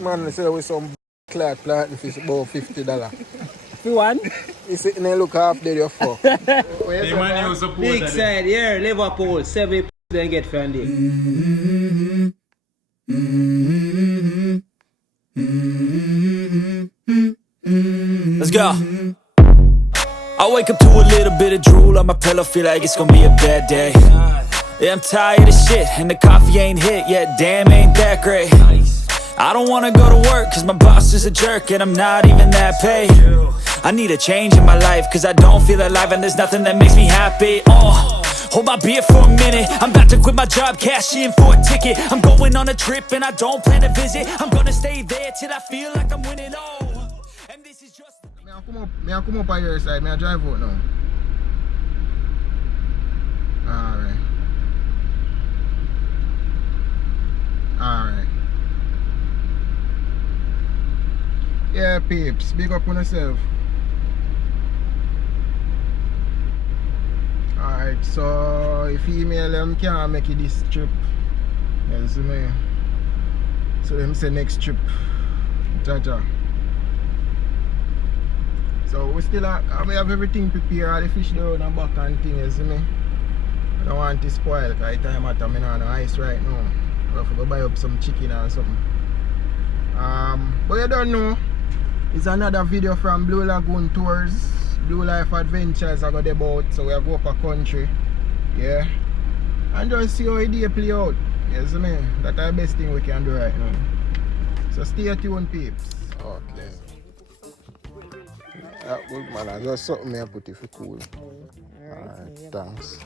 Man, they say with some clad planting fish about $50. For one? You sitting there look half dead your fuck. Big side, here, Liverpool, 7 then get from there. Let's go. I wake up to a little bit of drool on my pillow, feel like it's gonna be a bad day. Yeah, I'm tired of shit, and the coffee ain't hit yet, damn, ain't that great. I don't wanna go to work, cause my boss is a jerk, and I'm not even that paid. I need a change in my life, cause I don't feel alive, and there's nothing that makes me happy. Hold my beer for a minute, I'm about to quit my job, cash in for a ticket. I'm going on a trip, and I don't plan to visit. I'm gonna stay there till I feel like I'm winning all. And this is just... Me I come up on your side, me I drive out now. Alright. Alright. Yeah, peeps, big up on yourself. Alright, so if email them can't make it this trip. You see me? So them say next trip. Jaja. So we still have, we have everything prepared, all the fish down and back and thing, you see me? I don't want it to spoil, because the time at I'm on the ice right now. I have to go buy up some chicken or something. But you don't know, it's another video from Blue Lagoon Tours, Blue Life Adventures I got about, so we go up a country. Yeah. And just see how the day play out. You see me? That's the best thing we can do right now. So stay tuned, peeps. Okay. That good, man. I just something I put it for cool. Alright, thanks.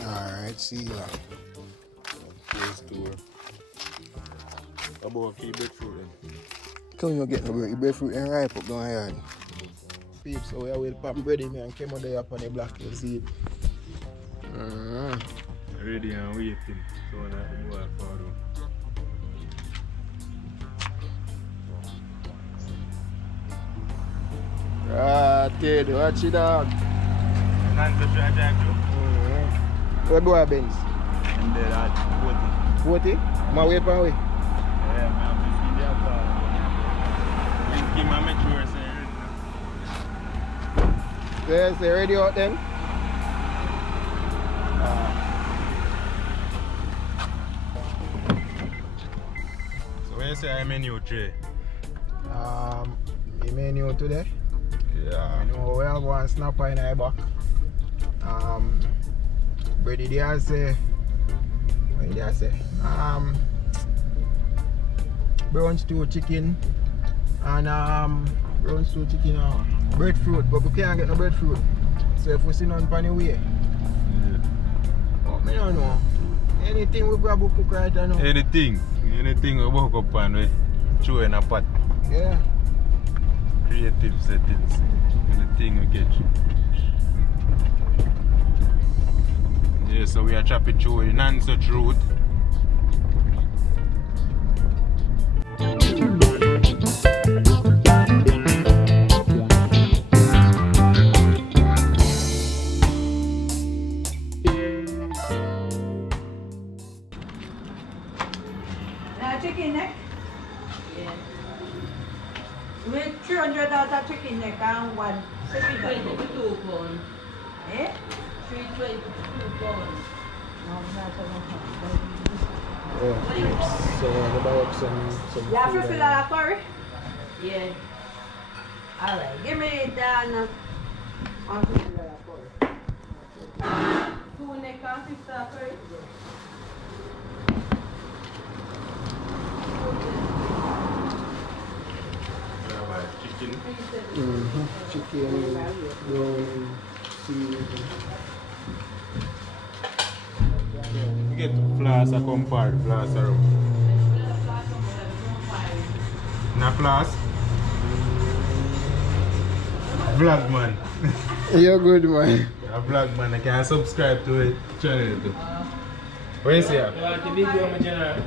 Alright, see ya. Close door. About a breadfruit then. Come you get no breadfruit and ripe up down here. Peeps, so we are with Pam Brady and came out there up on the block to see it. Ready and waiting. So I have to go out for them. Ted, watch it dog. And to try to drive you. Where boy Benz? And then at 40? My way per way. Yeah, I have to see the car. We keep my mature saying. Yes, they ready out then? So when you say I'm menu tray? The menu today? Yeah. You know, we have one snapper in our back. Brady there say, what did I say? Brown stew chicken and brown stew chicken and breadfruit, but we can't get no breadfruit. So if we see none on the way, but I don't know. Anything we grab we cook right now. Anything we walk up and we throw in a pot. Yeah. Creative settings. Anything we catch. Yeah, so we are chopping through the non-such route. Chicken neck? Yeah. With 300 out of chicken neck and 122 pounds. Eh? 322 pounds. No, not enough. Yeah. So we're gonna buy up some You have to food fill and- out a curry? Yeah. Alright, give me it down. I'll fill out a curry. 2 neck and 50 curry. Chicken. Chicken, brown, seaweed. We get floss and compare floss around. Na floss? Vlog man. You're good, man. A vlog man, I can subscribe to it channel too. What you say? The video on my channel,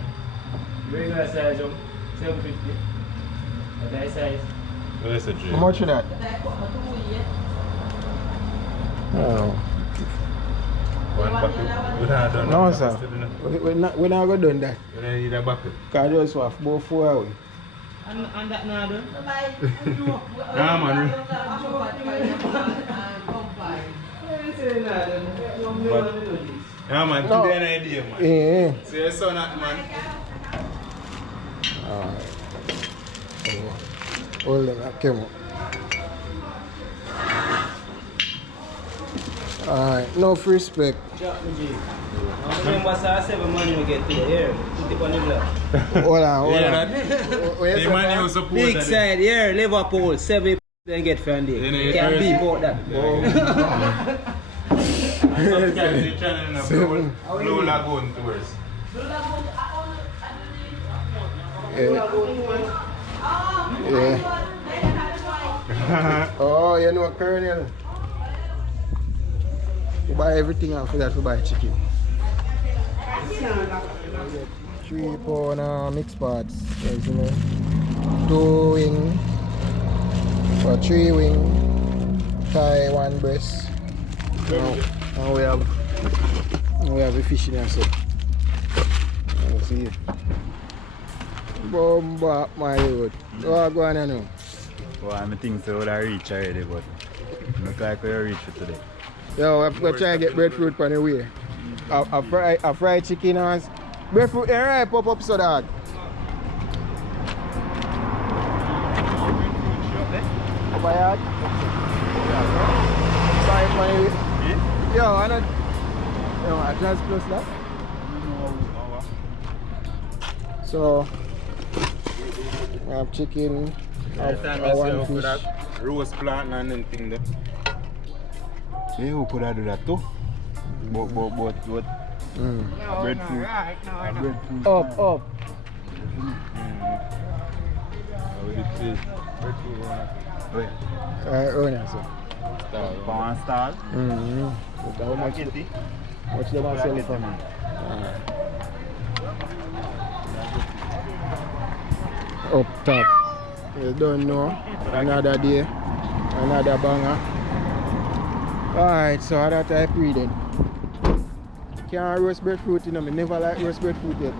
regular size of 750. That size. What is it? How much for that? Oh. No, sir. We're not going to do that. We don't need a bucket. Because I just want about 4 hours. And that now done? Nah, man. Yeah, man, No. today an idea, man. Yeah. See your son at man. Alright. Hold on, I came up. Alright, enough respect. Remember, sir, 7 money we get to the air. Put it on the block. Hold on, hold Yeah, on. that. Where's The man you support Big that. side, here, Liverpool, 7 then get from there. Yeah, Can't yeah. beat about that. Sometimes you're trying to Blue Lagoon tours. Yeah. Oh, you know, Colonel. We buy everything after that, we buy chicken. 3 pound mixed parts, as you know. 2 wing, or 3 wing, thigh, 1 breast. Now we have a fish in here, so. Let's see. Bomba my road. What go on now? Well, I think so I reach already, but look like we reach it today. Yo, we're trying to get breadfruit on the way. A fried chicken and breadfruit and right pop up so dog. Over yard? Sorry for the way. Yo, I know. Yo, I just plus that. So, I have chicken, I have one fish. Rose plant and anything there. Yeah, who could I do that too? But what? Breadfruit. Breadfruit. Up. How would it say? Breadfruit. Wait. Alright, so. Pound star. How much Kitty. What's the one selling for? Up top. You don't know. Another day. Another banger. Alright, so that I pre then. Can't roast breadfruit, you know. I never like roast breadfruit yet. I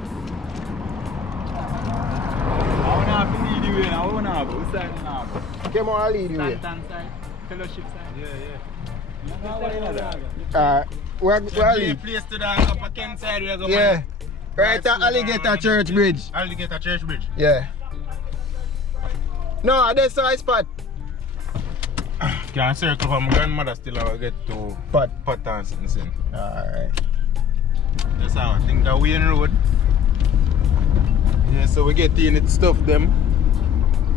want to have to lead the way now. I want to have to side now. Come on, I'll lead you here. Side. Fellowship side. Alright, where Yeah, lead? place to the upper Kent side. We go Yeah. Right at Alligator Church Bridge. Alligator Church Bridge. Yeah. No, that's the spot. Can't circle from my grandmother still I get to Pot. and something. Alright. That's how I think that Wayne Road. Yeah, so we get in it stuff them.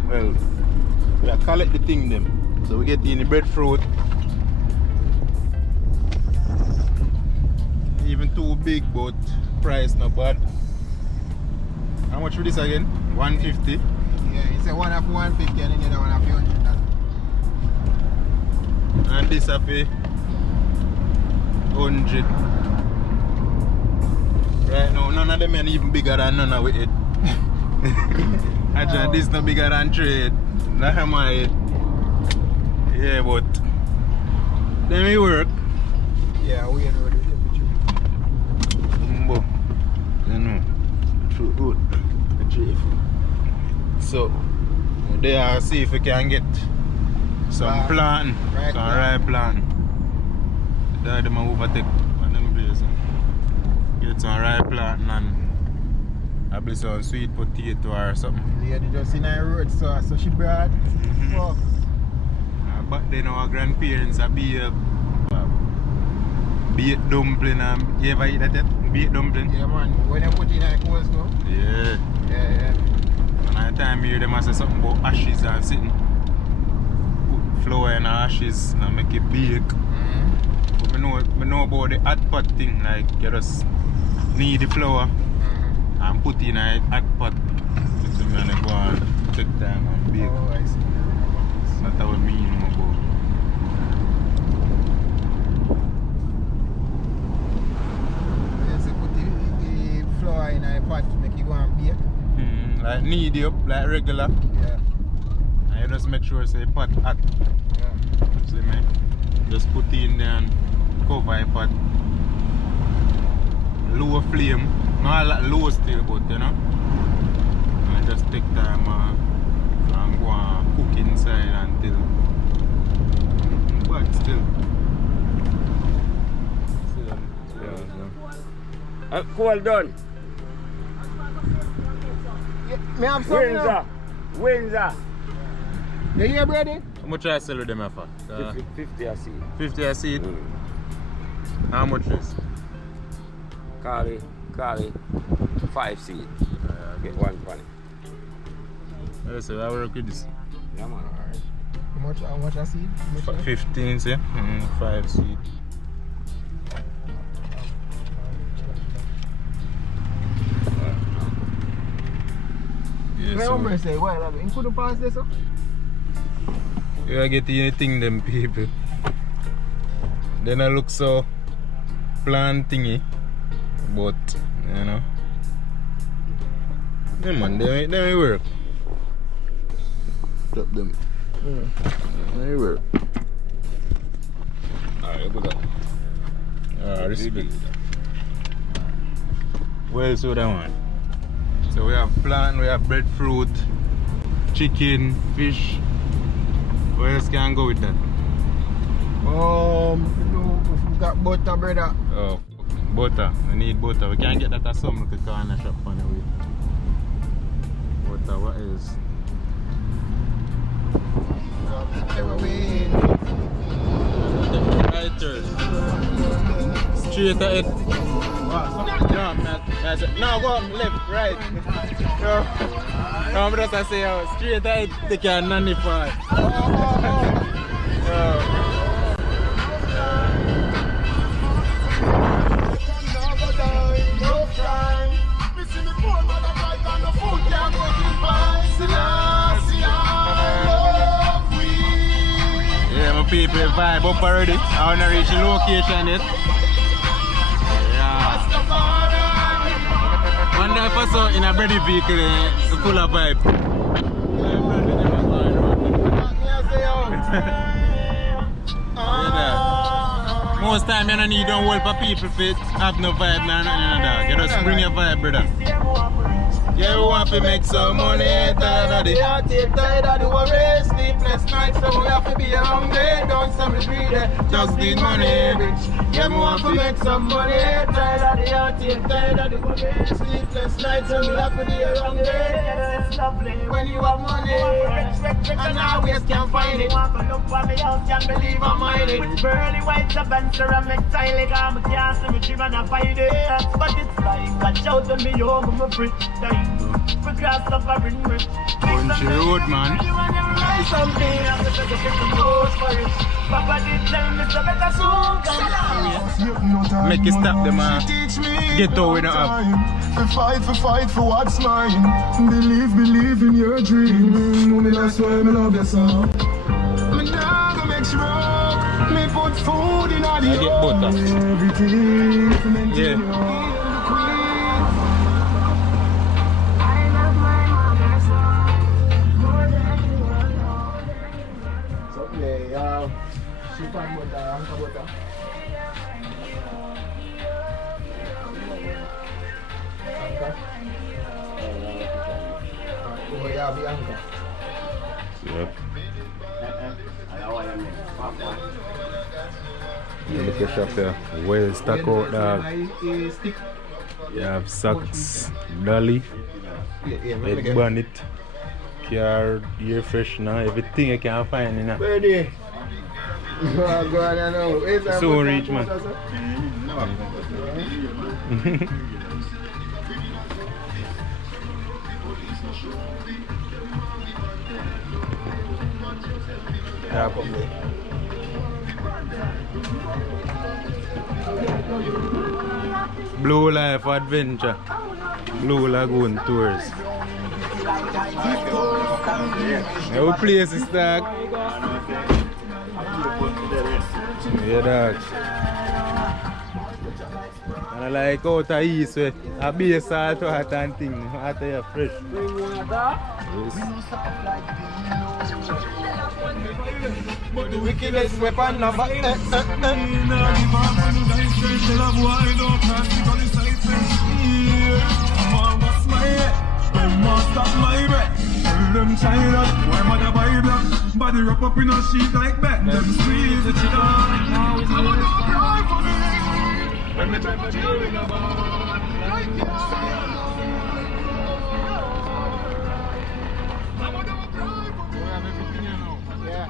Well, we collect the thing them. So we get in the breadfruit. Even too big, but price not bad. How much for this again? 150. Yeah, it's a one of 150 and another one of 100. And this a pay 100. Right now, none of them are even bigger than none of it. Actually, this not bigger than trade. That's my head. Yeah, but then we work. Yeah, we know the temperature. But, you know, true good. So, there see if we can get some plant, right some plant. ripe plant. There them overtake on them place. Get some ripe plant and I believe some sweet potato or something. Yeah, they just in our road, so she brought. Fuck. But then our grandparents are be baked dumpling and you ever eat that yet? Baked dumpling? Yeah, man. When you put in a cold snow. Yeah. Yeah. And at the time you hear them say something about ashes and sitting. Put flour in the ashes and make it bake. But I know about the hot pot thing, like you just need the flour and put in a hot pot. So me and go and take time and bake. Oh, I see. That's what I mean about. Yeah, so put the flour in a pot to make it go and bake. Like knead up, like regular. Yeah. And you just make sure it's a pot hot. Yeah. See me? Just put it in there and cover the pot. flame. Not a lot low still, but you know. I just take time and go and cook inside until. But still. Cool done. Me have some now. Windsor. You hear, Brady? How much I sell them for? 50 a seed. 50 a seed? How much is? Carry 5 seed. Get 1 penny. Yeah, so I work with this. Yeah, man. How much a seed? 15, say? 5 seed. Yeah, so say, well, you couldn't pass this up? You get anything them people. Then I look so plant thingy. But you know. Yeah man, they work. Drop them. They work. Alright, good up. Respect. What else would I want? So we have plant, we have breadfruit, chicken, fish. What else can go with that? We got butter, brother. Oh, butter. We need butter. We can't get that at some little corner shop on the way. Butter, what else? Right turn. Straight ahead. No, go up, left, right. No, I'm just say straight ahead, take a 95. Yeah, my people vibe up already. I wanna reach the location yet. Yeah. Wonder if I saw in a bready vehicle, it's full of vibe. Yeah, most time you don't need no whole for people fit have no vibe, nah, nothing like that. You just bring your vibe, brother. Yeah, we want to make some money, tired of the heartache, tired of the worry, sleepless nights, so we have to be hungry, don't some greedy, just need money, bitch. Yeah, we want to make some money, tired of the heartache, tired of the worry, sleepless nights, so we have to be hungry. It's lovely when you have money, and always can't find it. Want to look for me house, can't believe I'm minded. With pearly white adventure, I'm excited, I'm a gas, and we and I find it. But it's like, watch out on me home, I'm a free time. Country road, man. Make you stop them, man. Get over the up. Fight for what's mine. Believe in your dream. That's why I love you so. My dog makes you rock. Me put food in all the butter. Everything. Yeah. Yep. Look at shop here. Well stuck out there. You have socks, dolly, head bonnet, car, air freshener, everything you can find in there. So rich, man. Yeah, Blue Life Adventure, Blue Lagoon Tours. Our place is dark. Yeah, dog. And I like out of east where a base salt water and thing, water you fresh. But the wickedest weapon of body wrap up in a sheet like that. Them squeeze it down. I'ma don't cry for me. When me try to chill in a bar, like this. I'ma don't cry for me. We have everything you know. Yeah.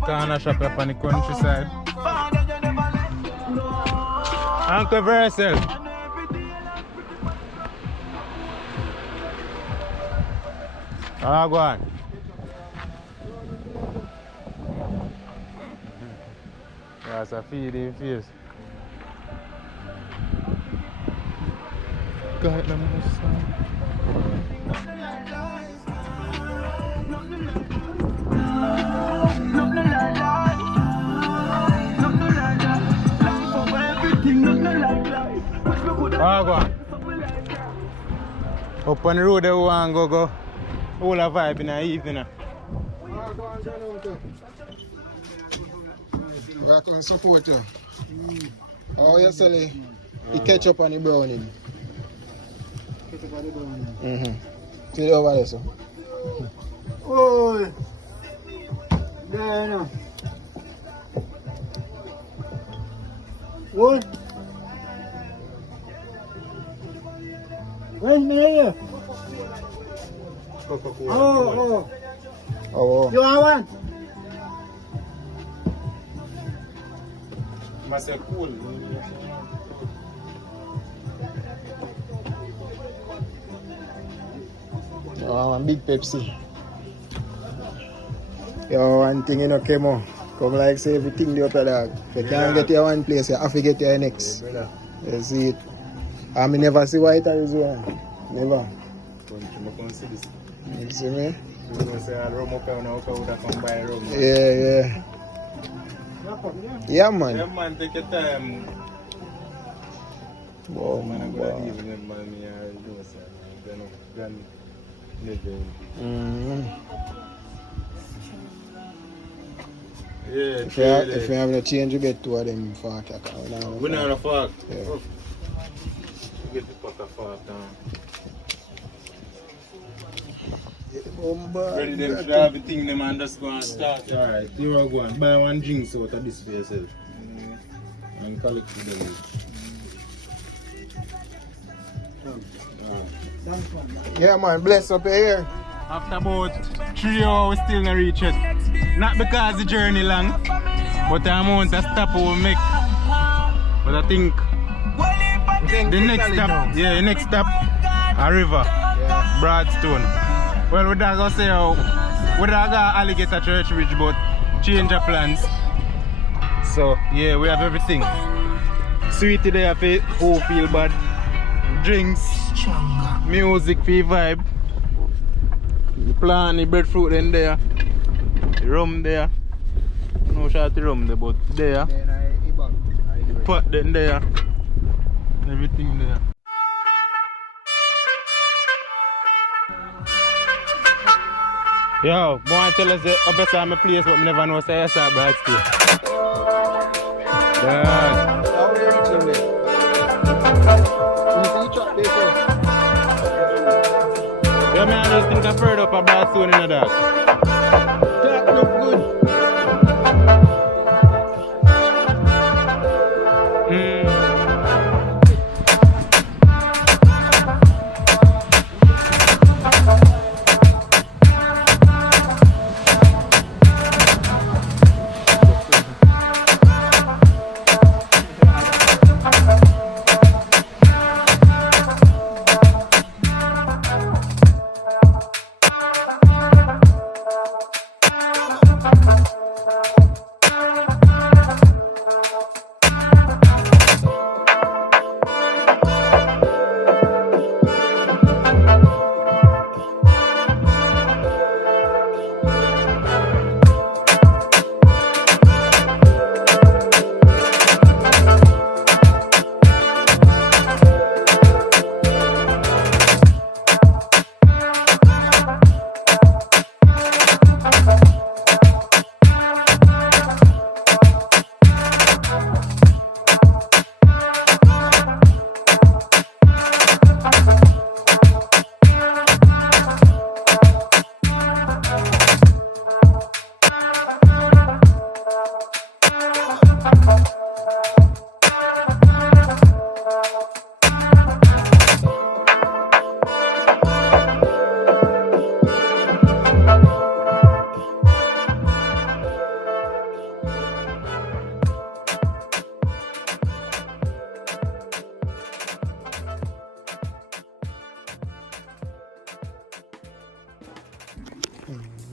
Corner shop up on the countryside. Uncle Versel. Ah, go on. That's a feeding face. Got the most. Ah, go on. Up on the road, they want to go. All a vibe in the evening. I can support you. How you sell it? The ketchup and the brownie. See it over there, sir. Oh, there now. What? Where's me here? Oh. You want one? Must say cool. Oh, one big Pepsi. Yo, one thing you know, Kemo. Come like say everything the other dog. If you can't get your one place, you have to get your next. You see it. I mean, never see white as well. Never. You see me? Yeah. Yeah, man. Yeah, man, take your time. Wow, Man, I'm wow. going to leave them, man. Me, I do something. Yeah, If you have no change, you get two of them for attack. We're not a fuck. Yeah. Get the fuck off down. Ready them to have the thing, them and just go and start. Alright, you are going. Buy one drinks out of this for yourself. And collect for them. Yeah, man, bless up here. After about 3 hours, we still not reach it. Not because the journey long, but the amount of stop we make. But I think the next stop, the next stop, a river, Broadstone. Well, we're not gonna say we're not gonna alligator church bridge, but change of plans. So yeah, we have everything. Sweet today, who feel bad. Drinks, music for vibe. The plant, the breadfruit in there, the rum there. No shot the rum there, but there. Pot in there. Everything there. Yo, I want to tell us the best of my place, but I never know say yes or Broadstone. Yeah. Yeah, man, I just think I've heard up a Broadstone in the dark. That look good.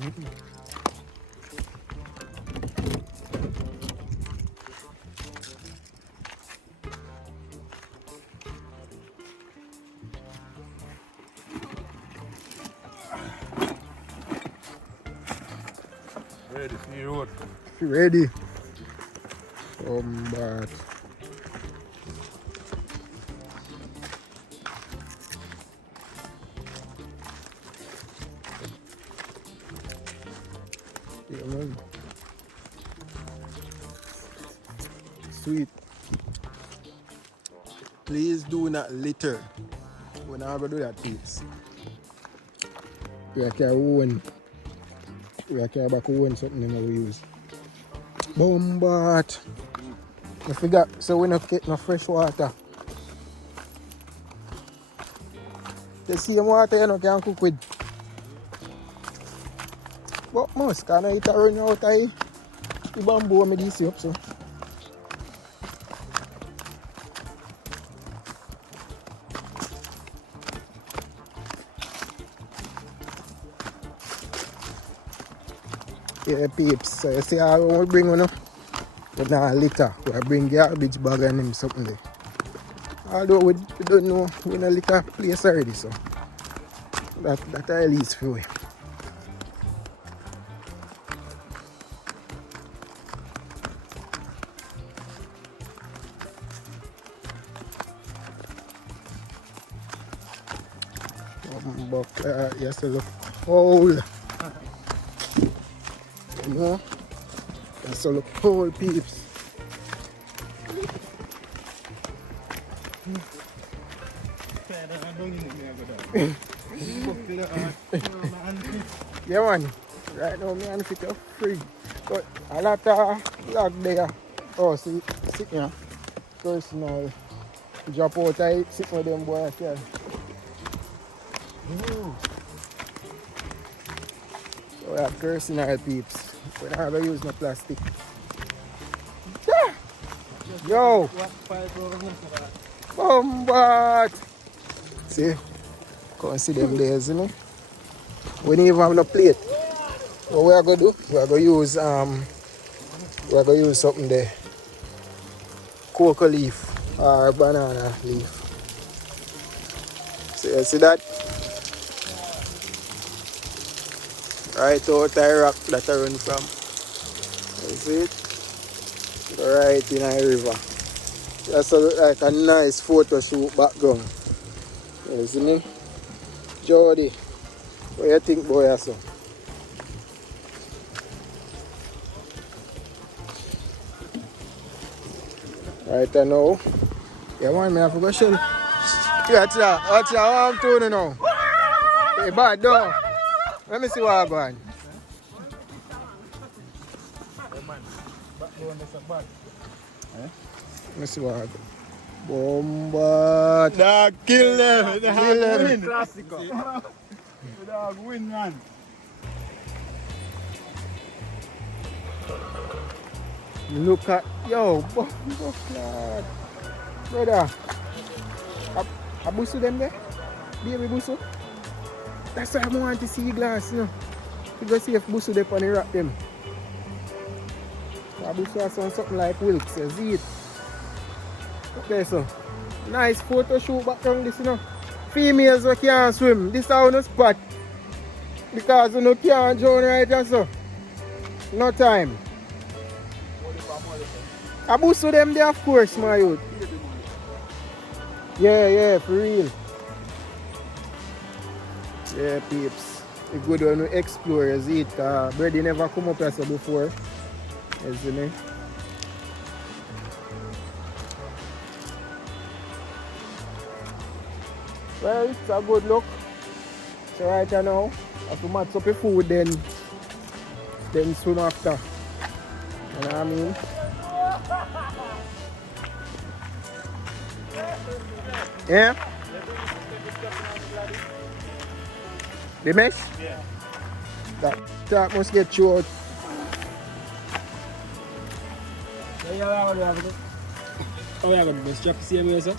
Ready for the road. Ready? But yeah, man. Sweet. Please do not litter. We're not gonna do that, please. We can own. We can back own something that we use. But I forgot, so we not get no fresh water. The same water you know can cook with. But most can I eat a run out of the bamboo me this up so. Yeah, peeps. So you see how we bring one up? But now litter. We bring garbage bag and them something there. Although we don't know we in a litter place already, so that at least for we. But yes, look whole. You know? Yes, look whole peeps. Yeah man, right now me and fit up free. But a lot of log there. Oh see here. Personal drop out I sit with them boys here. So we have personal peeps. We're not gonna use no plastic. Yeah. Yo! Bombat! See? Can't see them there, isn't it? We don't even have no plate. What we are gonna do? We are gonna use something there. Cocoa leaf or banana leaf. So you see that? Right out the rock that I run from. You see it? Right in a river. That's like a nice photo shoot background. You see me? Jody, what do you think, boy? So? Right now. Yeah, man, I have to go show you. Watch that, I'm doing now. Hey, bad dog. Let me see what I'm going. Let me see what I'm going. Bomba. Dog, kill them. Kill them. Classico. Dog, win, man. Look at, yo, brother. A busu them there? Baby busu? That's why I want to see glass, you know. You go see if busu there on the rock them. A busu has something like Wilkes, you see it? Okay, so. Nice photo shoot back from this, you know. Females who can't swim, this is how no spot. Because you know can't drown right here, so. No time. I boost to them there, of course, my youth. Yeah, for real. Yeah, peeps. It's good when we explore, you see it. Brady never come up here so before. You see me? Well, it's a good look. So right now, if you match up your food, then swim after. You know what I mean? Yeah? The mesh? Yeah. That must get you out. Oh, yeah, I'm going to strap the same way, sir.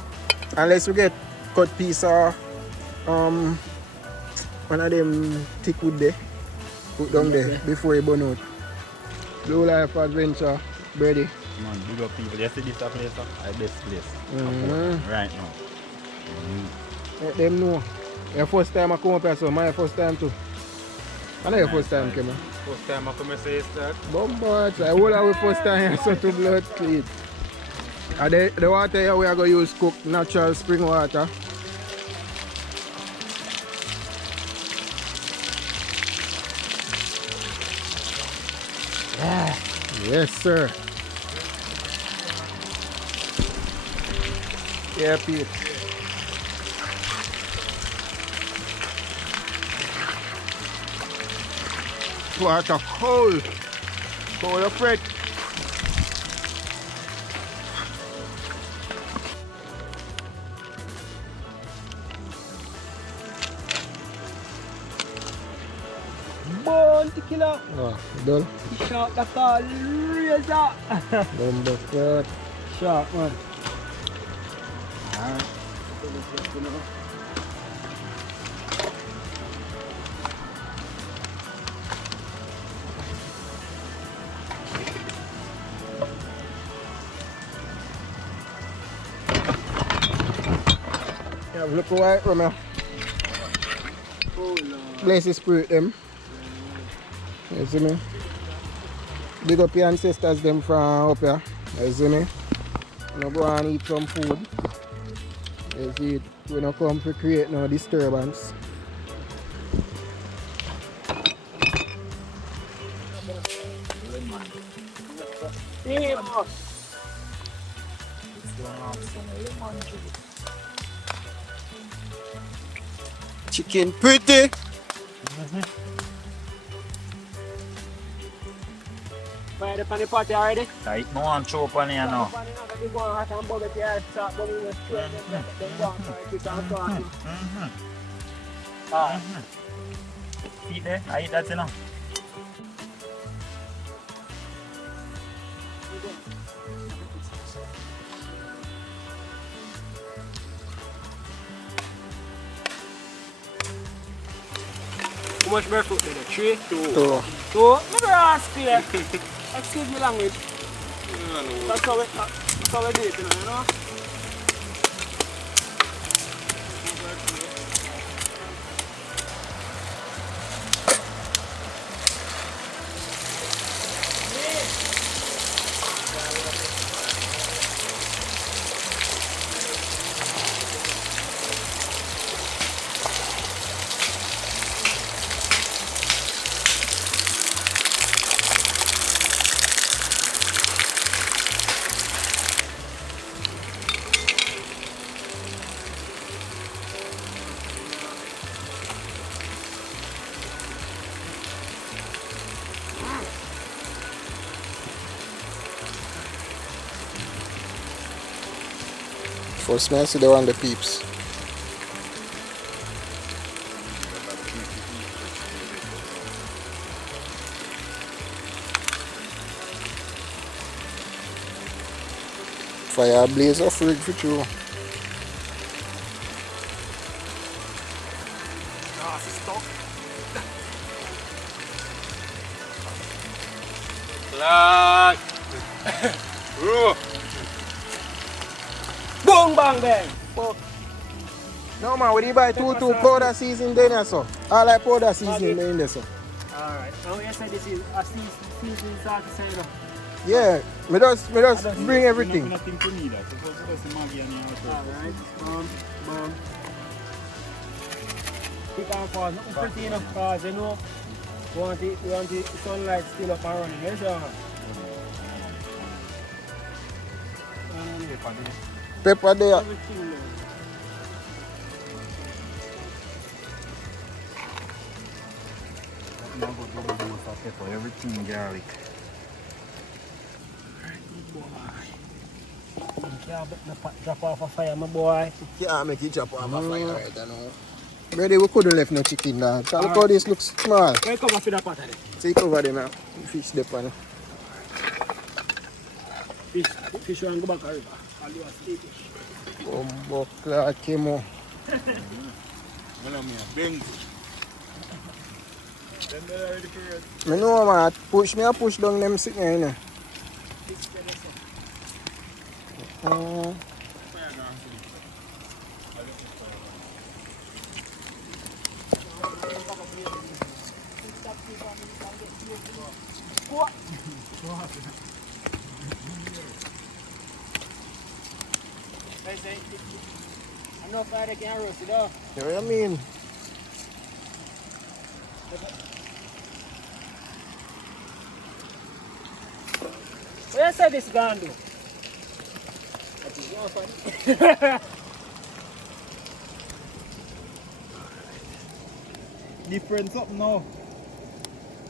Unless we get cut piece or one of them thick wood there. Put down there before you burn out. Blue Life Adventure, ready. Man, big up people. You see this place, our best place. Right now. Let them know. Your first time I come up here, so my first time too. I know your first time, Kema. First time I come and say start. Bombard, I will have first time here, so to blood clean. And the water here we are going to use cook natural spring water. Yes, sir. Yeah, Pete. Water cold. Cold up red. Bounty killer. Oh, done. Shot the call. Razor. Number 4. Shot, man. Alright. Yeah, look white from here. Bless the spirit them. You see me? Big up your ancestors them from up here. You see me? You go and eat some food. You see it? We don't come to create no disturbance. Chicken pretty. Fire up on the party already? Tight, no one choke on here now. Feet there, I eat that enough. How much more fruit there? 3? 2. 2. 2? Never ask you. Excuse me language. That's how we do it, you know? First man see the one the peeps. Fire blaze off rig for you. Blood! Boom bang bang! Fuck. No man, when you buy 2 powder season then so. All like powder season in there so. Alright, so you said this is a season salt cider. Yeah, me just bring everything. Nothing to need that. Supposed to just Maggie and your Alright, boom. Pick and pause, nothing pretty enough cause you know you want the sunlight still up and running, yes sir? Pepper there. Everything there. Now go double dose of pepper, everything garlic. Drop off a fire, my boy. Yeah, make it chop off a fire right now. Ready, we couldn't left no chicken now. Look how this looks small. Where come off with the pot of it? Take over them now. Fish the pan. Fish and go back a river. I'll do a steak fish. Bumbo clock came out. Then they're ready for it. I know, man. I push down them sitting here, you know. I know fire can roast it off. You know what I mean? What you say this gone do? That is no funny. Different something now.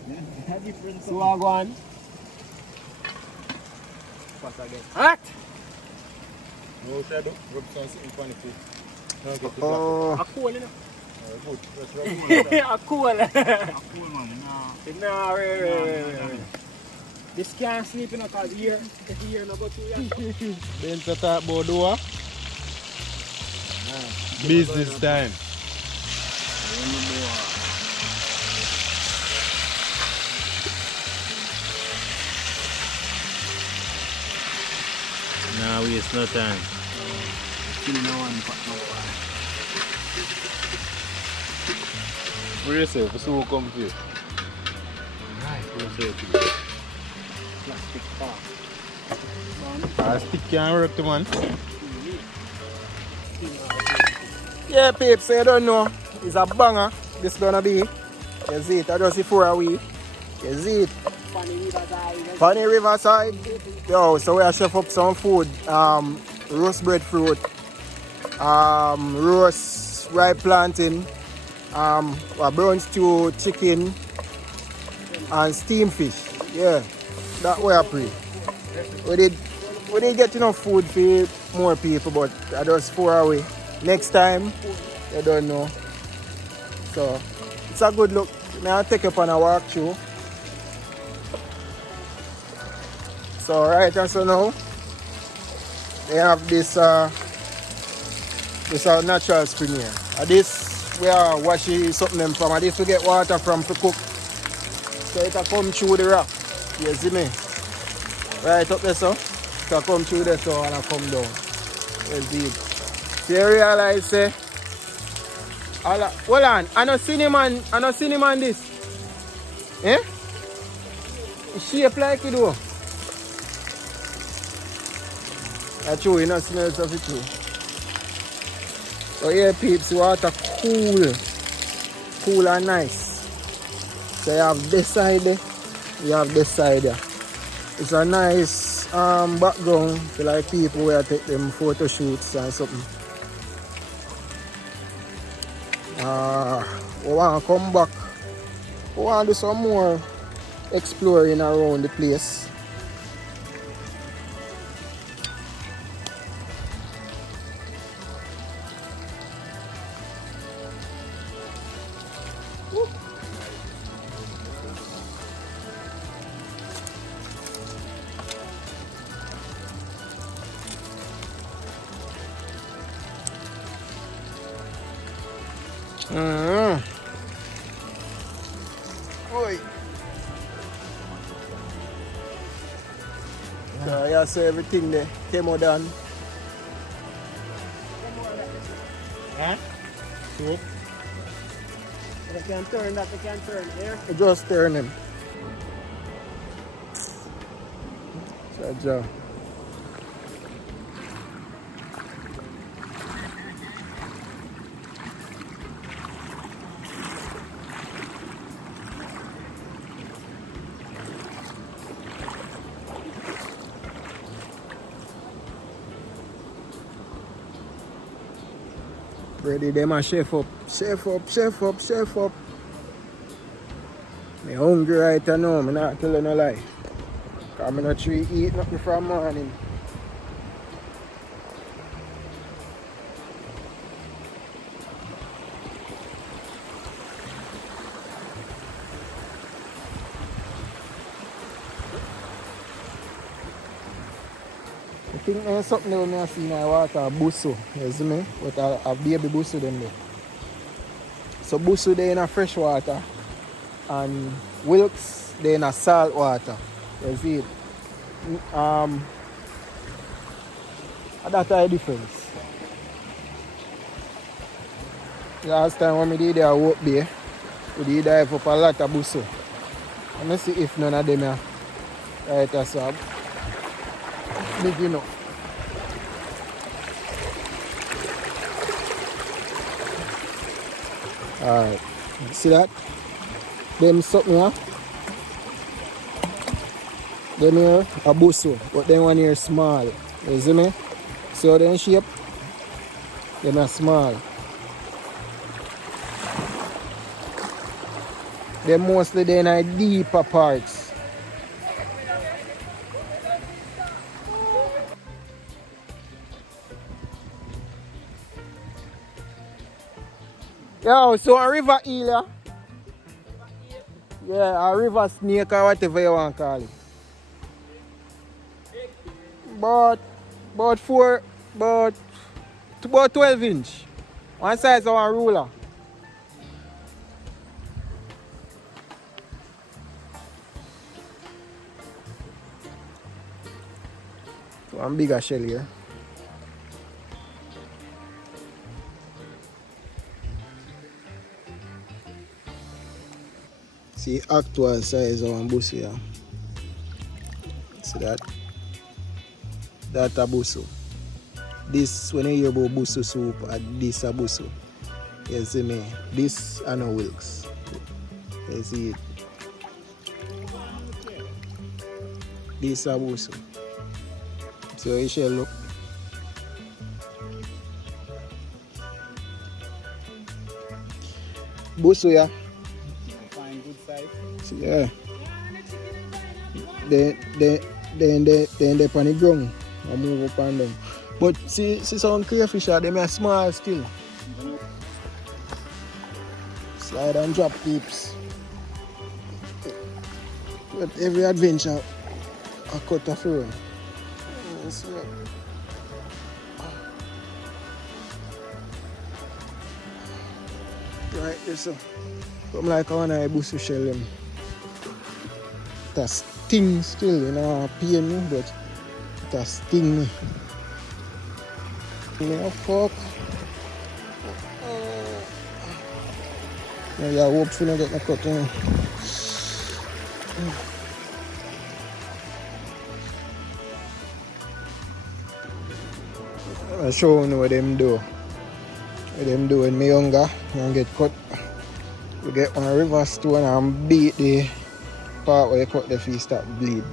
Yeah, different So something. I go on. Pass again. Hot! No shadow. Rub some sitting funny too. No, get the Oh, A cool, you know. good. Let's rub it. A cool. Cool man. Nah, right. This can't sleep in because here, no go to you. Then to talk about door. Business time. Nah, waste no time. Where yourself? What's who come to you? Plastic car. Stick can't work the man. yeah, peeps, you don't know. It's a banger. This gonna be. You see it, I just see 4 away. You see it. Funny Riverside. Yo, so we chef up some food. Roast breadfruit. Roast ripe plantain. A brown stew chicken. And steamed fish. Yeah. That way I pray. We did get enough food for more people, but I just 4 away. Next time, you don't know. So it's a good look. Now I'll take you on a walk through. So right and so now they have this natural spring here. And this we are washing something them from. And this we get water from to cook. So it'll come through the rock. You see me? Right up there so. It'll come through there so and it'll come down. You see it. So you realize say hold on, I know cinnamon this. Eh? It's shaped like it though. That's true, you know smells of it too. So here peeps, water cool and nice. So you have this side there, you have this side there. It's a nice background for like people where take them photo shoots and something. We want to come back. We want to do some more exploring around the place. Oi. So yeah, so everything there came out done. Huh? See? They can turn that, they can turn here. You just turn him. So Joe. Ready them a chef up. Me hungry right now, I'm not telling no lie. Cause I'm not try eat nothing from morning. I think there's something that I see in the water, busu, you see me? But I have baby busu them there. So busu there in a fresh water. and Wilkes, they in a salt water. You see it? That's a difference. Last time when we did there, work there, we did dive up a lot of busso. Let me see if none of them are right as a big enough. Alright, see that? Them something here. Them here a busso, but them one here small. You see me? See how they in shape? Them are small. They're mostly in the deeper parts. Yo, so a river eel, yeah, a river snake or whatever you want to call it. About 12 inch. One size of one ruler. One bigger shell here. See actual size of one busso here. See that? That's a busso. This, when you hear about busso soup, this a busso. You see me? This and a Wilkes. You see it? This a busso. So you shall look. Busso, yeah. Find good size. Yeah. Then they on the ground. I move up and down. But see some crayfish they are small still. Slide and drop peeps. But every adventure I cut off road. Right there, so come like one of the busso shell them. That sting still, you know, pain me, but that sting me. Yeah, fuck. Yeah, I hope you don't get my cut in. I'll show you what them do. What them do when me younger and get cut. We get on a river stone and beat the part where you cut the feet start bleed.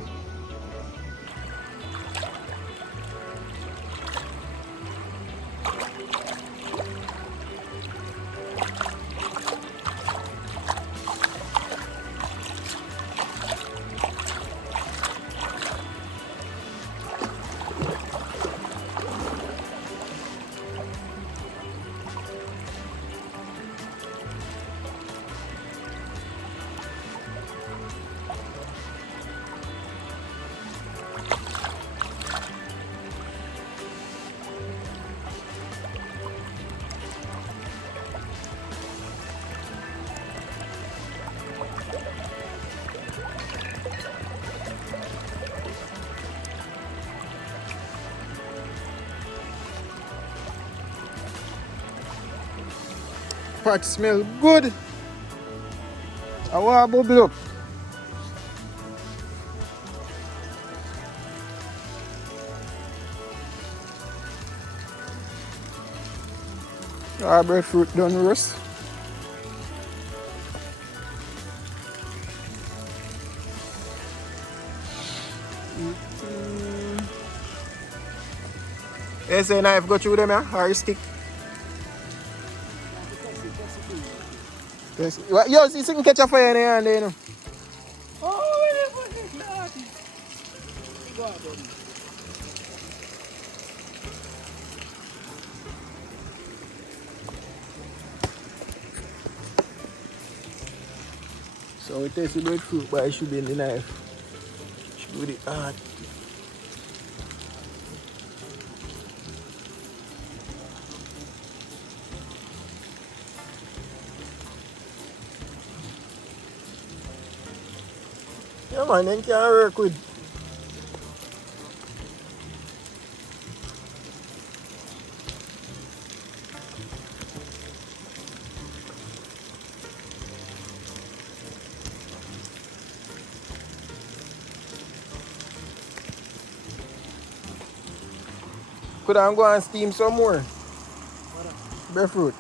Pot smell good. I want to bubble up. Our breadfruit done roast. You say knife go through them, yeah? Or you stick? Yes. Yo, see, you can catch a fire in the hand there, you know. Oh, wait. So we taste the breadfruit, but it should be in the knife. Should be the hard. Yeah, man, then can work with. Could I go and steam some more? Breadfruit.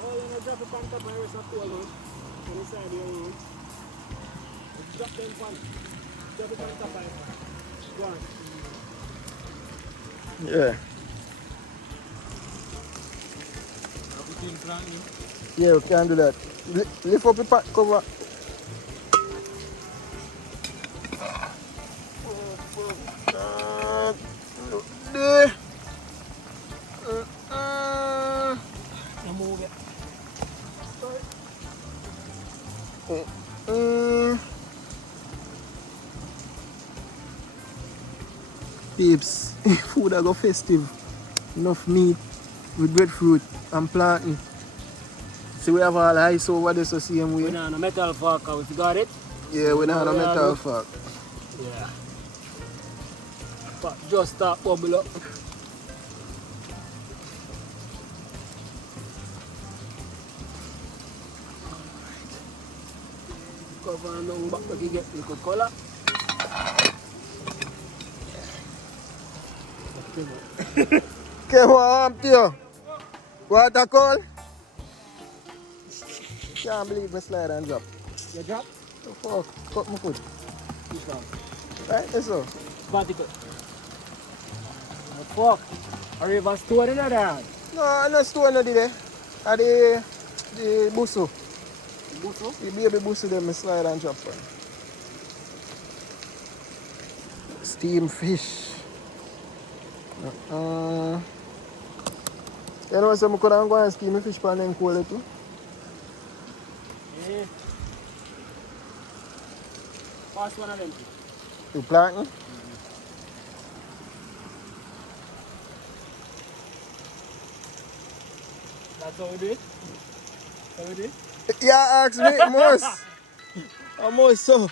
Oh, you know, drop it on top of the rest of the wall. On the side of your room. Drop them on. Drop it on top of it. Go on. Yeah. Everything planting. Yeah, we can do that. Lift up the pot cover. There. Now move it. Peeps, food I go festive. Enough meat with breadfruit and planting. See, we have all the ice over there, so same way. We're not on a metal fork, we got it. Yeah, we're not on a metal fork. Yeah. But just start bubble up. Cover and down back to get little color. Okay, what am to? Water cold? Can't believe my slide and drop. You drop? The fuck? Cut my foot. This one. Right, that's all. Particle. Fuck. Are you even stored in there? No, I'm not stone there. I the busso. Busso? The baby busso them I slide and drop on. Steam fish. You know so I could go and steam fish pan and cool it too? Yeah. Pass one of them. You planting? That's how we do it? How we do it? Yeah, ask me, most. Almost so.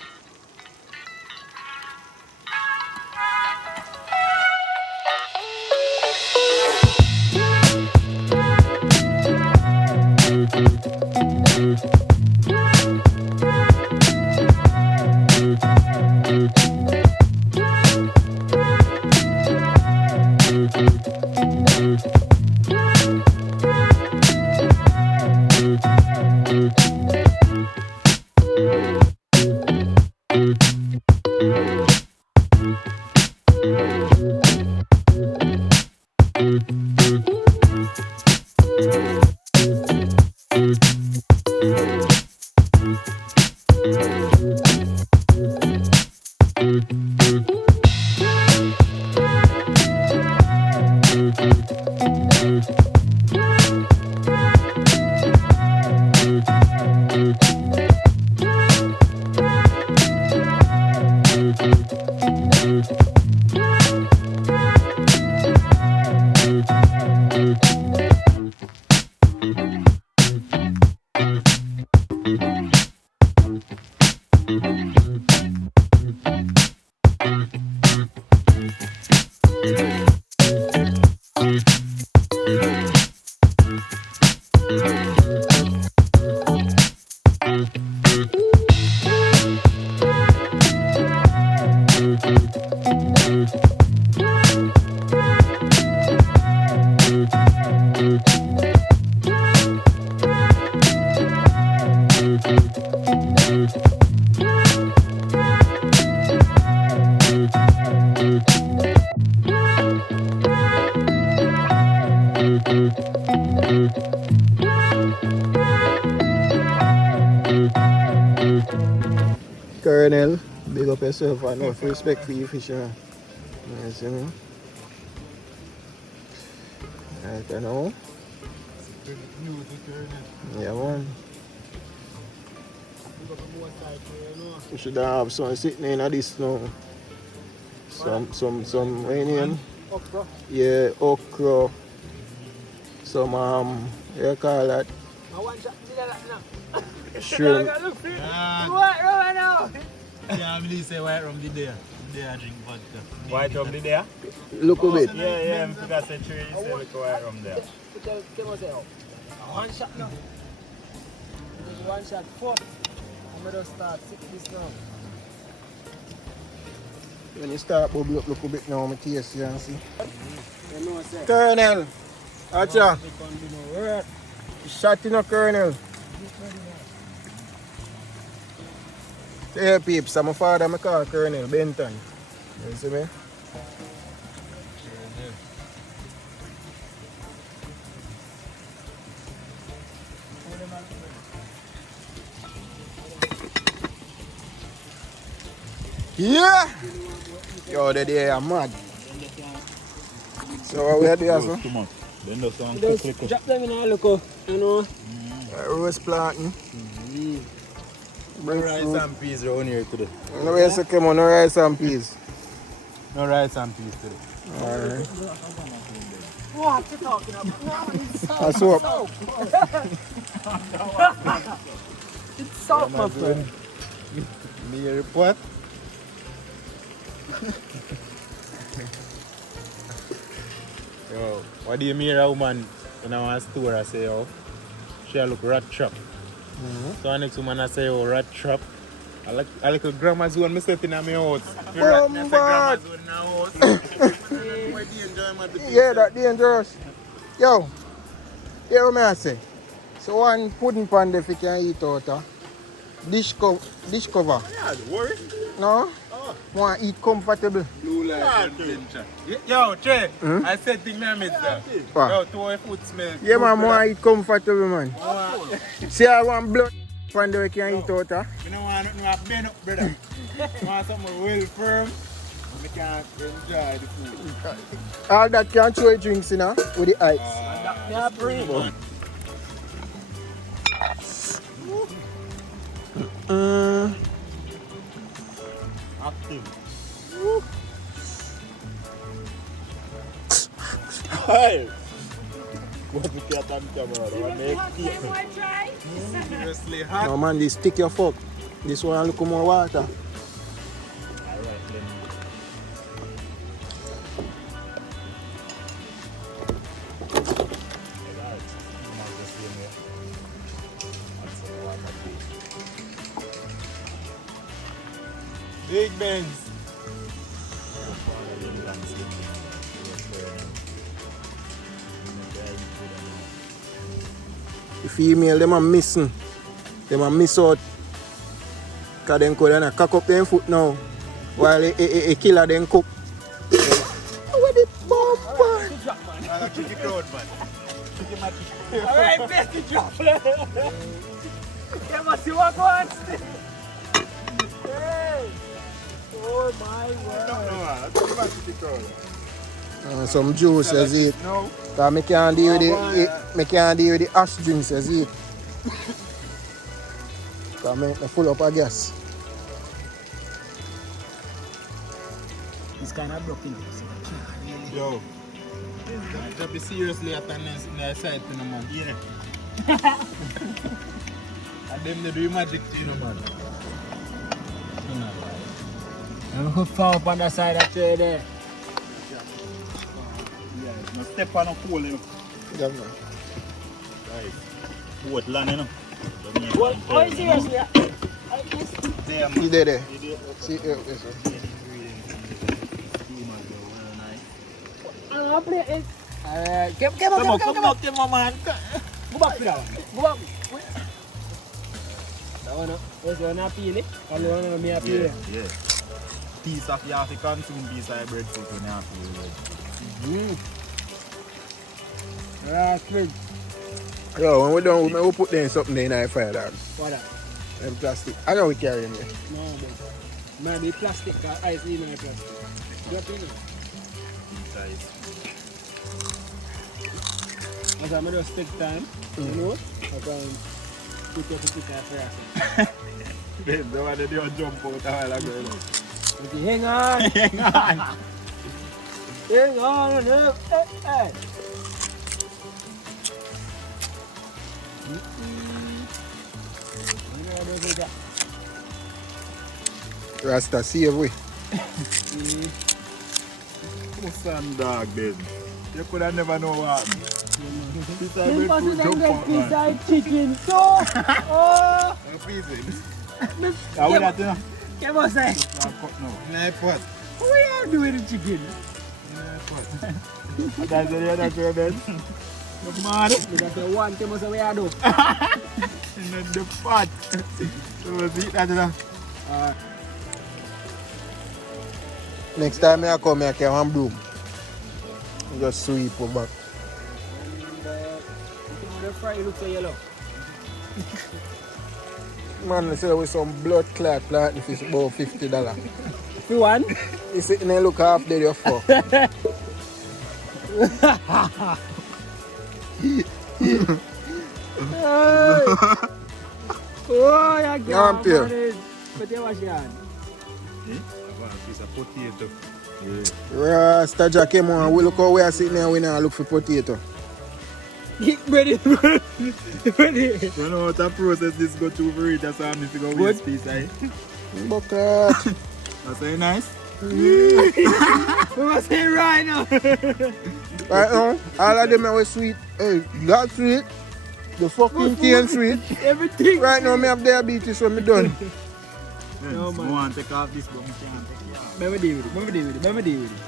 Colonel, big up yourself and enough respect for you fisherman. You see me? Right, I know. Yeah, man. You should have some sitting in this now. Some name? Okra. Yeah, okra. Some you call that? I want that now. Shrimp. Look for it. Ah. What right now? Yeah, I believe say white rum did there. They are drink vodka. White rum did there? Look a bit. Yeah, yeah, because I say you say look white rum there. One shot now. One shot, 4. I'm gonna start 6 this now. When you start bubble up, look a bit now, I'm taste you and see. You know what's that? Colonel. Acha. They can't do no work. Shot in a Colonel. Hey peeps, my father I call Colonel Benton. You see me? Yeah! Yo, the day I'm mad. So what we are doing, sir? Too much. Then those one Just drop them in a look, you know. Rose planting. Bring rice fruit. and peas around here today. No rice and come on, no rice and peas. No rice and peas today. Alright. What you talking about? That's soap. It's salt, my friend. Me report. Yo, what do you mean a woman in our store I say, oh, she a look rat trap. So the next woman I say, oh, rat trap. I like a grandma zone myself in my house. Bombard. Yeah, that dangerous. Yo, hear what I say. So one pudding pan if you can eat out of. Dish cover. Yeah, worry. No? Want to eat comfortable. Blue light. Yo, Trey, I said thing me miss that. What? Yo, to our food smell. Yeah man, want to eat comfortable man. See I want blood pan that we can eat out of. You don't want nothing to bend up, brother. You want something well firm. We can't enjoy the food. All that can throw drinks in with the ice. Yeah, bring it. Active. Hey! What the cat and camera? What make it? Seriously hot. No man, this stick your fork. This one look more water. Alright then. Big Benz. The female, them are missing. Them are miss out. Because they could cock up their foot now. While a killer then cook. Where the bumper? I'll kick it out, man. Kick him at Alright, best to drop. You must see what going on. Hey! Oh my word. No, kick him at the crowd. Some juice as it. No. Because I can't deal with the ash drinks as it. Because I full up of gas. It's kind of broken. Yo. Don't be seriously attendance in the side to the man. Yeah. And them they do magic to you, man. I'm going to fall up on the side of the there. Yeah, no step on a pole, you know. Yeah, man. Right. Boat land, you know. What? Oh, seriously? There, You man. there? See, yes, sir. I'm going to play it. Come on, man. Go back to that one. Go back. That one, what's the one I peel it? Or the one I peel it? Yeah. Piece of you have to consume piece of bread fruit when you have to. Right, good. Yo, when we're done, we'll put them something in the fire. Dog. What that? Them plastic. I know we carry them here. No, but maybe plastic, because ice leave in the plastic. Drop in it. As I'm going to take time, you know, I can put your pizza first. Then the one that you jump out a while ago. Okay, hang on. Hang on. Hang on. Hey. Rasta save we. Son dog then. You could have never know what happened. This time Them we person put them jump get on piece man. of chicken, so. Oh. How we that you know? Come on, say. I'll cut now. Knife pot. What are you doing with the chicken? That's the other two then. Look, man. Look at the one, come on, say, what you do? In the pot. So we'll see that you know. Next time I come, I carry one broom. Just sweep her back. The fry looks so yellow. Man, I say with some blood clot plant fish about $50. You want? You sitting there look half dead you fuck. Oh, you Yeah, I'm can't here. But you wash your hand. About a piece of potato. Rasta Jack came on. We look how we are sitting there. We now look for potato. Ready? Ready? You know what a process this go to for it, that's why I need to go with this piece, eh? Bucket. That's very nice. We must say right now. Right now, all of them are sweet. Hey, that sweet. The fucking cane sweet. Everything. Right now, me have diabetes when me done. No, man. I want to take off this, but I can't take it off. Remember deal with it. Remember deal with it. Remember deal with it.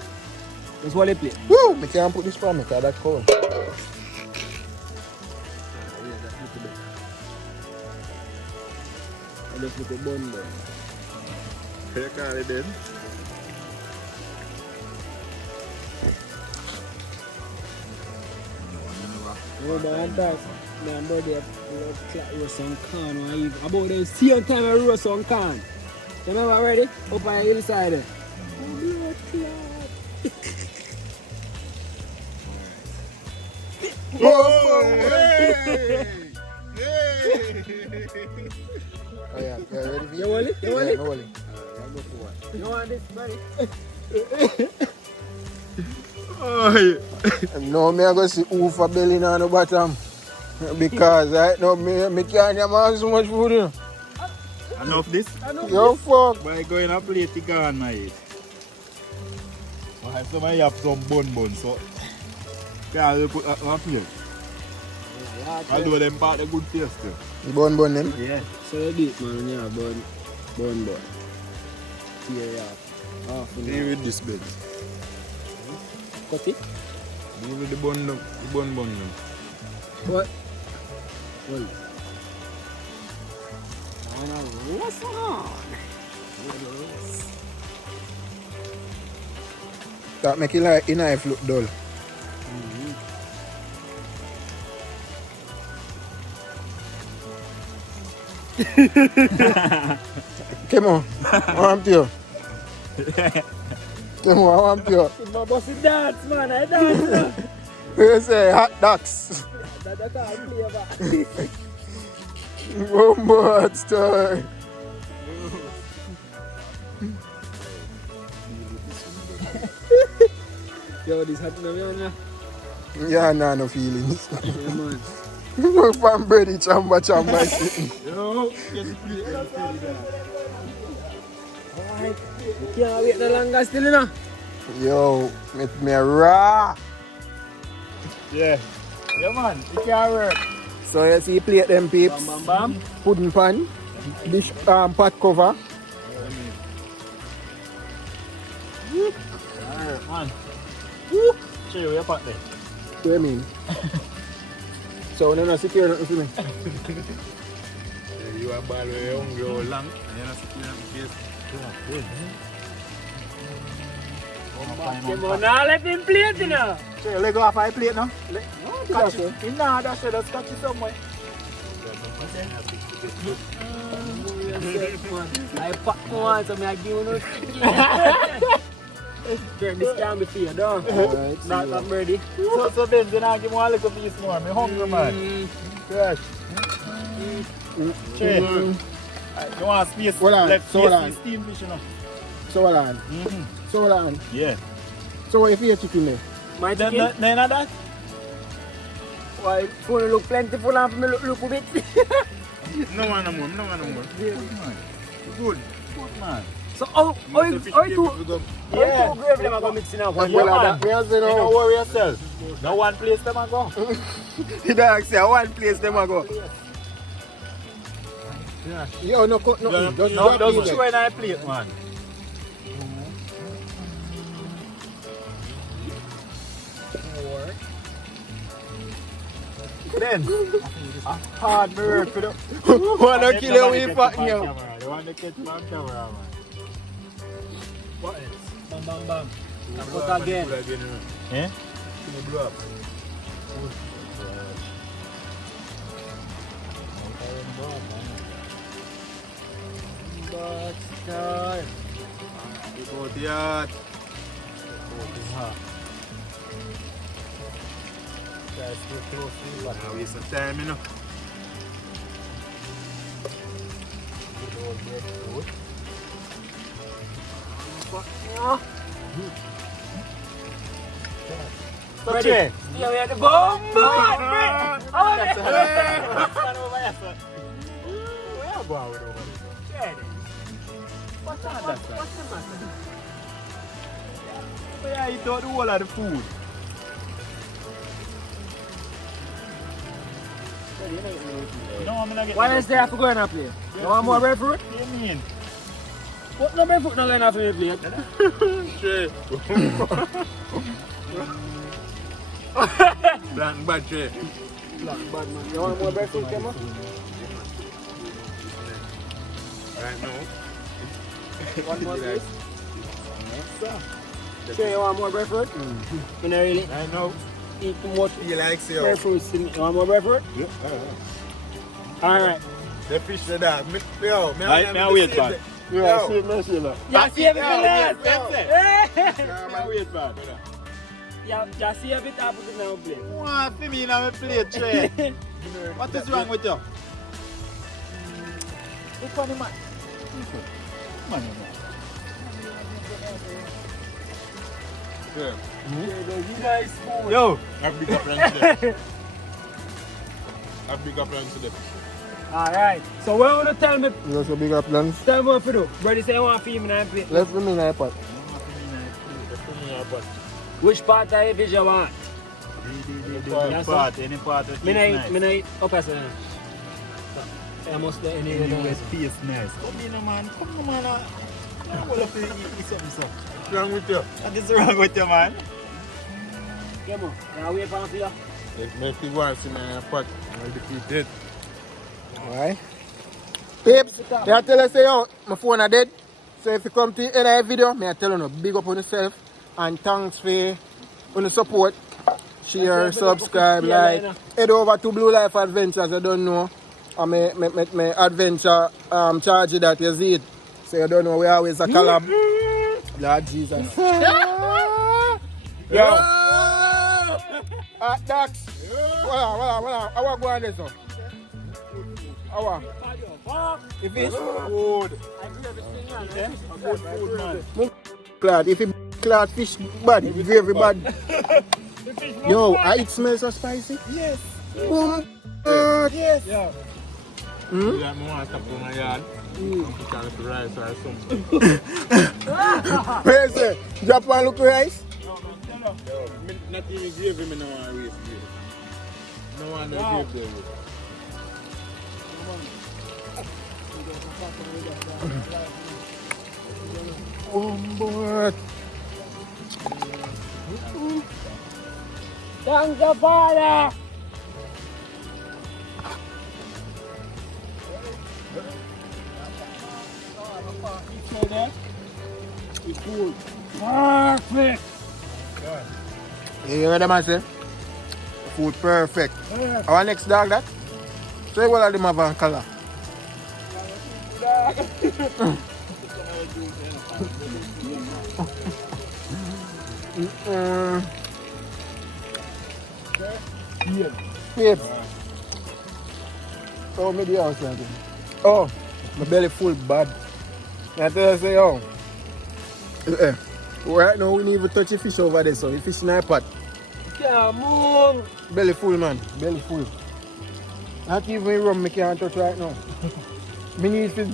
That's what they play. Woo! Me can't put this from me because that's cold. I just put a bun there. You call it then? Oh, but I thought, man, bro, they roast some corn. About the same time I roast some corn. You remember already? Up on the hillside there. Oh yeah, you ready for You want it? You want Yeah, it? me want it. You want this, buddy? Oh, No, me I go see who for belly on the bottom. Because right now, me can't have so much food, you know. enough this? Yo, fuck. By going a plate to go on my I somebody have some bun, so can't put that on plate. Although them part a good taste too. Bun them. Yeah. So you do it, man, when you have bun. Tear it off. Half an Deal with this bit. Cut it. Deal with the bun now. The bun now. What? Well. What's on? That make it like your knife look dull. Come on, I want you. Come on, I want you. My boss is dance, man. I dance. You say hot dogs. That's how I play about. One more story. Yo, this happening now. Yeah, no feelings. Yeah, man. Look from Brady chamba sitting. Yo, get the plate. Alright. You can't wait no longer still, you know. Yo, make me raw. Yeah. Yeah man, it can work. So you see plate them peeps. Bam, bam, bam. Pudding pan. Dish pot cover. Alright, man. Show you your pot there. What do you mean? So you're not secure nothing for me. You are bad way hungry all long. You're not sitting on the face. Come on, now let him play it, you know. So let go off my plate now. Catch it. Nah, that's it. Let's catch it somewhere. I pack one, so I give you no chicken. Turn this can be fair, dog. Not I'm ready. So Ben, then I give me a little piece more. I'm hungry, man. Gosh. Che. You want space? Hold on, Left so hold space on. for steam fish, you know. So hold on. So hold on. Yeah. So what if you chicken there? My Then chicken? none of that? Why, phone look plentiful and me look a bit. No one no more. Good. So, oh, you two grave them are going to mix in a one. Don't worry yourself. No one place them a go. The dog say one place them a go. Yeah. Yo, no cut nothing. Just No, drop don't it. chew in a plate, man. Then, hard work. Wanna kill you with fucking you. You want to catch my camera, man. What else? Bam, bam, bam. And put again. Eh? Blow up. Time. You go to yard. Guys, get close to you, but Now waste some time, you know. don't get good. Ready? Yeah, we had the bomb. What's the matter? Yeah, you don't do all of the food. No, I'm gonna get. Why is there for going up here? You want more breadfruit? What do you mean? What no breadfruit not going up here, plate? Tray. Blank bad tray. Bad man. You want more breadfruit, Kemo? Right now. One more please. Sure, you want more breadfruit? You know really? I know. Eat too much You like say, breadfruit. You want more breadfruit? yeah. Alright. The fish the dog. Yo, I wait, man. Yeah, see me, see me. You see everything else? Wait, man. You see everything I put in our plate. What for me now? Me play tray. What is wrong with you? Look funny, man. Money, man. Yeah. You guys food. Yo, have bigger plans today. Have bigger plans today. Alright. So what you want to tell me? You got some bigger plans? Tell me what to do. Brother say you want to feed me and plate. Let's bring in an iPad. Which part of your vision you want? Any part of Me not eat upper side. I must do any of those. Face nice. Come in, man. Come on, man. I will have to eat something, sir. What's wrong with you? What is wrong with you, man? Come on. Can I wait for you? Let's make it once in a pot. I'll defeat it. Alright. Peeps, I tell us, say, yo, my phone is dead. So if you come to the end of the video, I tell you, big up on yourself. And thanks for your support. Share, subscribe, like. Head over to Blue Life Adventures, I don't know. And my adventure charge that you see it. So you don't know, we always a collab. Lord Jesus. Yo. Dax. Voilà. I want to go on this one. If it's good. Glad. If it glad fish bad, very bad. Yo, it smells so spicy. Yes. Yes. Yeah. Hmm? Yeah, I want to stop on my yard. Put on the rice or something. Where's it? Drop one look rice? No. Not even gravy, I don't want to waste gravy. No one to give them. Oh, boy. Thank you, Father. It's cool. Perfect. You hear them I say? Food perfect. Our next dog that? Say what are them have on color? Yep. Oh, me the house like that. Oh, my belly full bad. I tell you say, oh. Right now we need to touch the fish over there, so the fish in our pot. Come on. Belly full, man. Belly full. Not even rum I can't touch right now. Me need to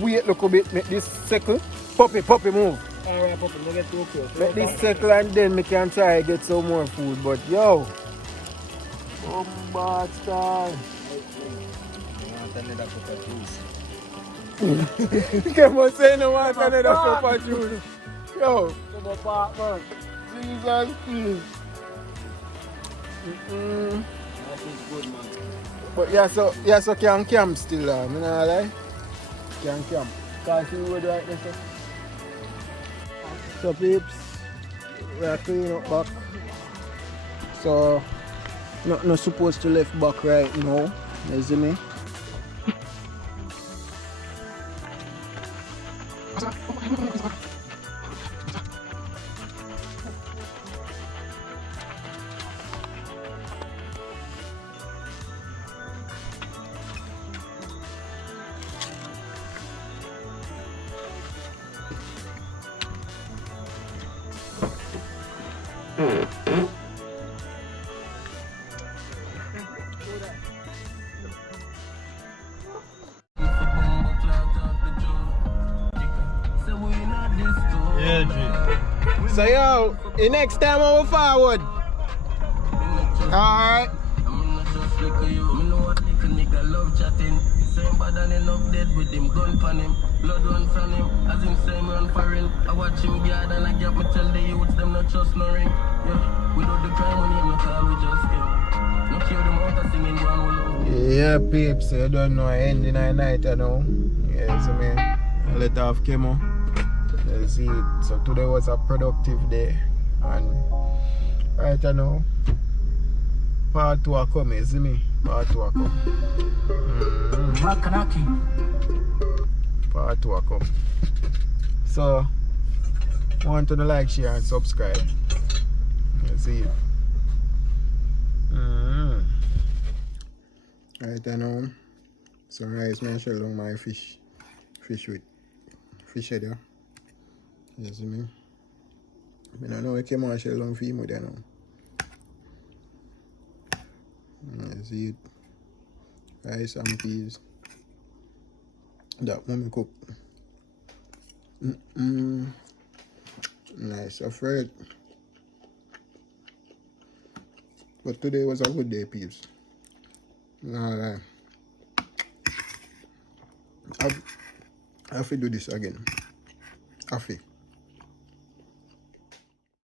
wait a little bit, make this circle. Puppy move. Alright, puppy, don't get too close. Make this circle and then we can try get some more food. But yo, Broadstone. Come on, say no want another pepper juice. Yo, To the park, man. Jesus, please. That is good, man. But yeah, so can camp still, you know lie? Can camp. Can't see road right there, so. So peeps, we are cleaning up back. So, not supposed to left back right now. You see me? So yo, the next time I will forward. Alright. Blood run from him, as him say me run for him. I watch him guard and I get me tell the youths them not trust no ring. Yeah, we do the crime when him not call, we just him. No care them out of singing one will love. Yeah, peeps, you don't know ending the night, you know. Yeah, so me, I let off chemo. You see it. So today was a productive day. And right now, part 2 are coming, you see me? Part 2 are coming. Part 2 are coming. So, want to like, share and subscribe. You see it. Right now, sunrise man shell down my fish with fish head, yeah. You see me? I don't know I came on shell down for him with now. You see it? Rice and peas. That one cook. Nice, afraid. But today was a good day, peeps. Nah, lie. I have to do this again. I have to.